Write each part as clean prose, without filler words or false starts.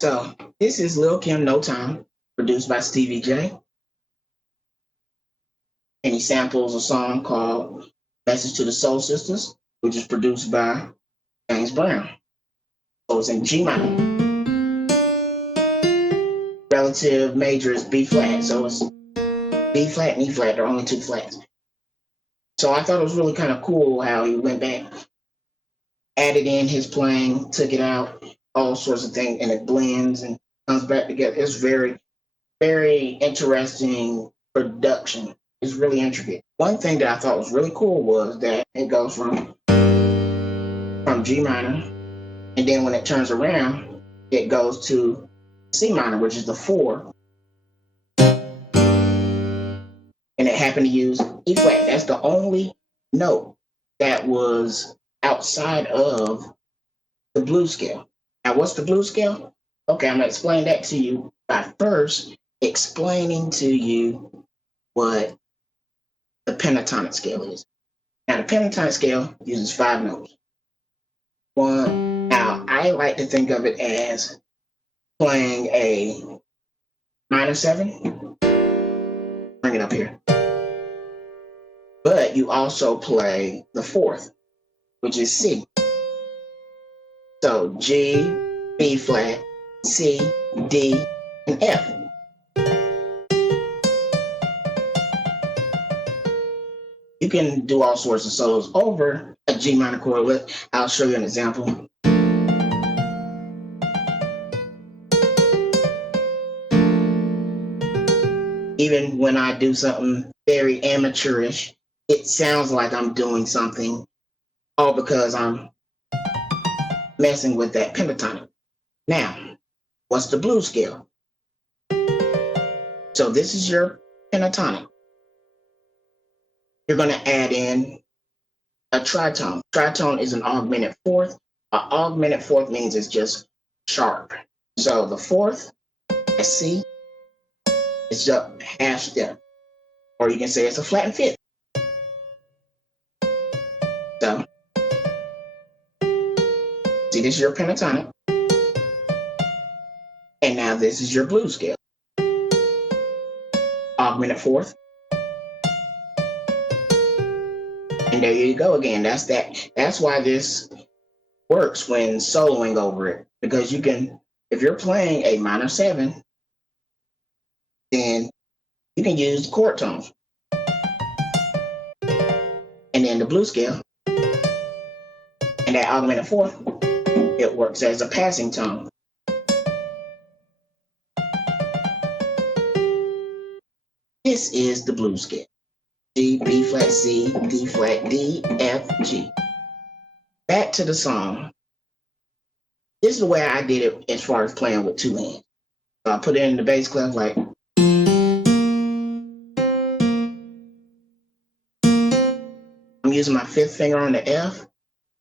So this is Lil Kim No Time, produced by Stevie J. And he samples a song called Message to the Soul Sisters, which is produced by James Brown. So it's in G minor. Relative major is B flat. So it's B flat and E flat. There are only two flats. So I thought it was really kind of cool how he went back, added in his playing, took it out, all sorts of things, and it blends and comes back together. It's very, very interesting production. It's really intricate. One thing that I thought was really cool was that it goes from G minor, and then when it turns around, it goes to C minor, which is the 4, and it happened to use E flat. That's the only note that was outside of the blues scale. Now, what's the blues scale? Okay, I'm going to explain that to you by first explaining to you what the pentatonic scale is. Now, the pentatonic scale uses 5 notes. Now, I like to think of it as playing a minor 7. Bring it up here. But you also play the 4th, which is C. So G, B flat, C, D, and F. You can do all sorts of solos over a G minor chord. I'll show you an example. Even when I do something very amateurish, it sounds like I'm doing something, all because I'm messing with that pentatonic. Now, what's the blues scale? So this is your pentatonic. You're going to add in a tritone. Tritone is an augmented 4th. An augmented 4th means it's just sharp. So the 4th, a C, it's up half step. Or you can say it's a flattened 5th. So, see, this is your pentatonic. And now this is your blues scale. Augmented 4th. And there you go again. That's why this works when soloing over it. Because you can, if you're playing a minor 7, then you can use the chord tones. And then the blues scale. And that augmented 4th, it works as a passing tone. This is the blues scale. G, B flat, C, D flat, D, F, G. Back to the song. This is the way I did it as far as playing with 2 hands. So I put it in the bass clef like. I'm using my 5th finger on the F.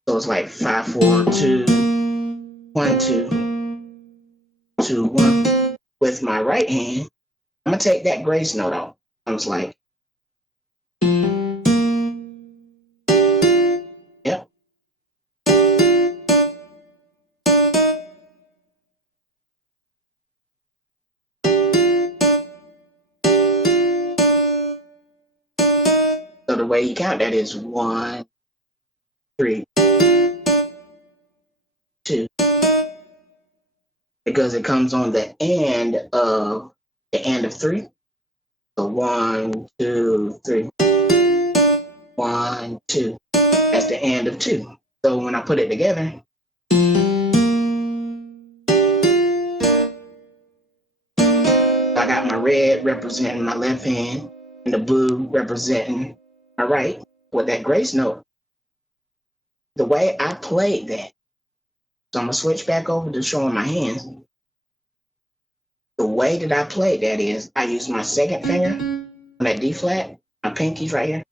So it's like 5, 4, 2, 1, 2, 2, 1. With my right hand, I'm going to take that grace note off. I was like. Yep. So the way you count that is 1, 3, 2. Because it comes on the end of 3. So 1, 2, 3. 1, 2. That's the end of 2. So when I put it together, I got my red representing my left hand and the blue representing my right with that grace note. The way I played that, so I'm going to switch back over to showing my hands. The way that I played that is I use my 2nd finger on that D flat, my pinkies right here,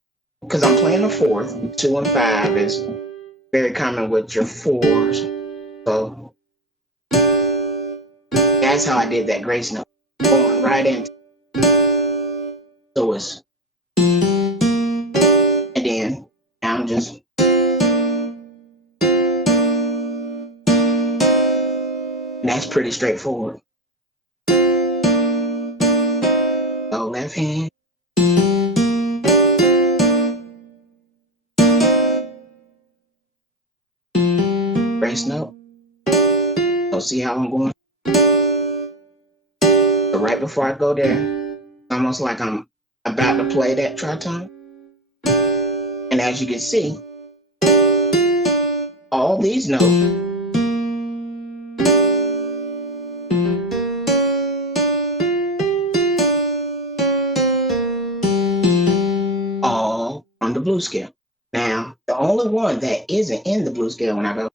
because I'm playing a 4th. 2 and 5 is very common with your 4s. So that's how I did that grace note. Going right into. So it's. And then now I'm just. And that's pretty straightforward. So left hand. Grace note. So see how I'm going? So right before I go there, it's almost like I'm about to play that tritone. And as you can see, all these notes all on the blues scale. Now, the only one that isn't in the blues scale when I go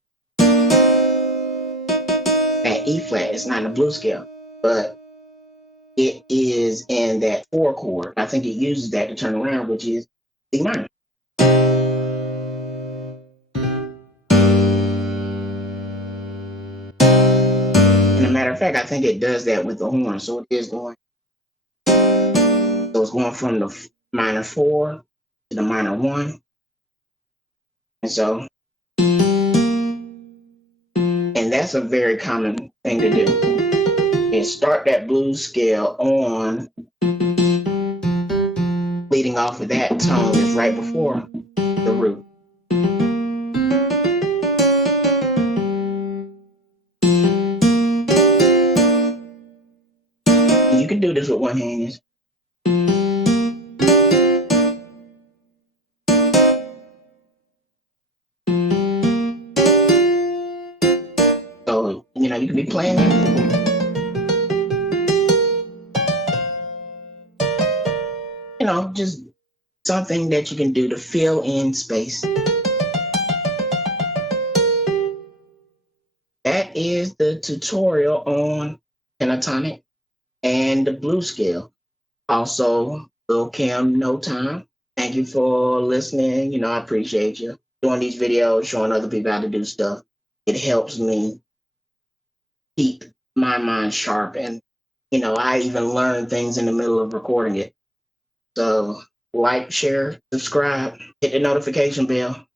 that E flat, it's not in the blues scale, but it is in that 4 chord. I think it uses that to turn around, which is C minor. And a matter of fact, I think it does that with the horn. So it is going. So it's going from the minor 4 to the minor 1. And so, and that's a very common thing to do, is start that blues scale on leading off of that tone that's right before the root. And you can do this with one hand. So, you know, you can be playing that. You know, just something that you can do to fill in space. That is the tutorial on pentatonic and the blues scale. Also, Lil Kim, No Time. Thank you for listening. You know, I appreciate you doing these videos, showing other people how to do stuff. It helps me keep my mind sharp. And, you know, I even learn things in the middle of recording it. So like, share, subscribe, hit the notification bell.